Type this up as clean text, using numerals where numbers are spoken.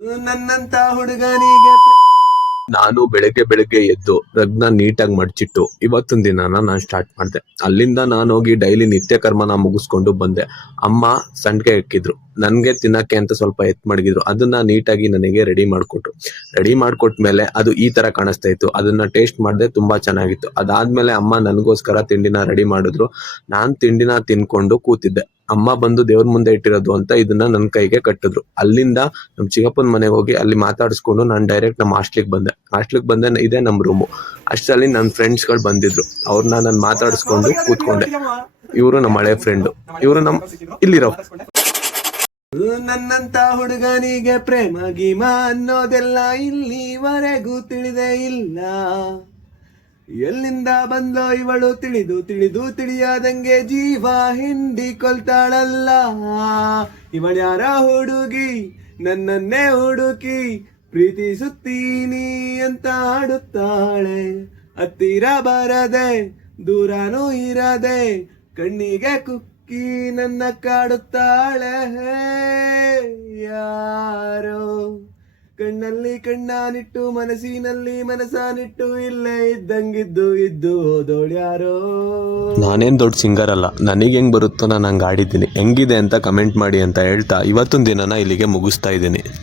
ನನ್ನಂತ ಹುಡುಗನಿಗೆ ನಾನು ಬೆಳಗ್ಗೆ ಎದ್ದು ರಗ್ನ ನೀಟಾಗಿ ಮಡ್ಚಿಟ್ಟು ಇವತ್ತಿನ ದಿನಾನ ನಾನು ಸ್ಟಾರ್ಟ್ ಮಾಡಿದೆ. ಅಲ್ಲಿಂದ ನಾನು ಹೋಗಿ ಡೈಲಿ ನಿತ್ಯ ಕರ್ಮನ ಮುಗಿಸ್ಕೊಂಡು ಬಂದೆ. ಅಮ್ಮ ಸಂಡ್ಗೆ ಇಕ್ಕಿದ್ರು, ನನ್ಗೆ ತಿನ್ನಕ್ಕೆ ಅಂತ ಸ್ವಲ್ಪ ಮಡಗಿದ್ರು. ಅದನ್ನ ನೀಟಾಗಿ ನನಗೆ ರೆಡಿ ಮಾಡ್ಕೊಟ್ಮೇಲೆ ಅದು ಈ ತರ ಕಾಣಿಸ್ತಾ ಇತ್ತು. ಅದನ್ನ ಟೇಸ್ಟ್ ಮಾಡಿದೆ, ತುಂಬಾ ಚೆನ್ನಾಗಿತ್ತು. ಅದಾದ್ಮೇಲೆ ಅಮ್ಮ ನನಗೋಸ್ಕರ ತಿಂಡಿನ ರೆಡಿ ಮಾಡಿದ್ರು. ನಾನ್ ತಿಂಡಿನ ತಿನ್ಕೊಂಡು ಕೂತಿದ್ದೆ. ಅಮ್ಮ ಬಂದು ದೇವ್ರ ಮುಂದೆ ಇಟ್ಟಿರೋದು ಅಂತ ಇದನ್ನ ನನ್ನ ಕೈಗೆ ಕಟ್ಟಿದ್ರು. ಅಲ್ಲಿಂದ ನಮ್ ಚಿಕ್ಕಪ್ಪನ ಮನೆಗೆ ಹೋಗಿ ಅಲ್ಲಿ ಮಾತಾಡಿಸ್ಕೊಂಡು ನಾನು ಡೈರೆಕ್ಟ್ ನಮ್ಮ ಹಾಸ್ಟ್ಲಿಗೆ ಬಂದೆ. ಇದೇ ನಮ್ ರೂಮು. ಅಷ್ಟರಲ್ಲಿ ನನ್ನ ಫ್ರೆಂಡ್ಸ್ಗಳು ಬಂದಿದ್ರು. ಅವ್ರನ್ನ ನಾನು ಮಾತಾಡಿಸ್ಕೊಂಡು ಕೂತ್ಕೊಂಡೆ. ಇವರು ನಮ್ಮ ಹಳೆ ಫ್ರೆಂಡು, ಇವರು ಇಲ್ಲಿರೋ. ನನ್ನಂತ ಹುಡುಗನಿಗೆ ಪ್ರೇಮ ಗೀಮ ಅನ್ನೋದೆಲ್ಲ ಇಲ್ಲಿವರೆಗೂ ತಿಳಿದೇ ಇಲ್ಲ. ಎಲ್ಲಿಂದ ಬಂದೋ ಇವಳು ತಿಳಿಯಾದಂಗೆ ಜೀವ ಹಿಂಡಿಕೊಳ್ತಾಳಲ್ಲ. ಇವಳ್ಯಾರ ಹುಡುಗಿ ನನ್ನನ್ನೇ ಹುಡುಕಿ ಪ್ರೀತಿಸುತ್ತೀನಿ ಅಂತ ಆಡುತ್ತಾಳೆ. ಹತ್ತಿರ ಬರದೆ ದೂರನೂ ಇರದೆ ಕಣ್ಣಿಗೆ ಕುಕ್ಕಿ ನನ್ನ ಕಾಡುತ್ತಾಳೆ. ಯಾರೋ ಕಣ್ಣಲ್ಲಿ ಕಣ್ಣಾನಿಟ್ಟು ಮನಸ್ಸಿನಲ್ಲಿ ಮನಸ್ಸಾನಿಟ್ಟು ಇಲ್ಲೇ ಇದ್ದು ಹೋದೋಳ್ಯಾರೋ. ನಾನೇನ್ ದೊಡ್ಡ ಸಿಂಗರ್ ಅಲ್ಲ, ನನಗೆ ಹೆಂಗ್ ಬರುತ್ತೋ ನಾನು ಹಂಗೆ ಆಡಿದ್ದೀನಿ. ಹೆಂಗಿದೆ ಅಂತ ಕಮೆಂಟ್ ಮಾಡಿ ಅಂತ ಹೇಳ್ತಾ ಇವತ್ತೊಂದು ದಿನನ ಇಲ್ಲಿಗೆ ಮುಗಿಸ್ತಾ ಇದ್ದೀನಿ.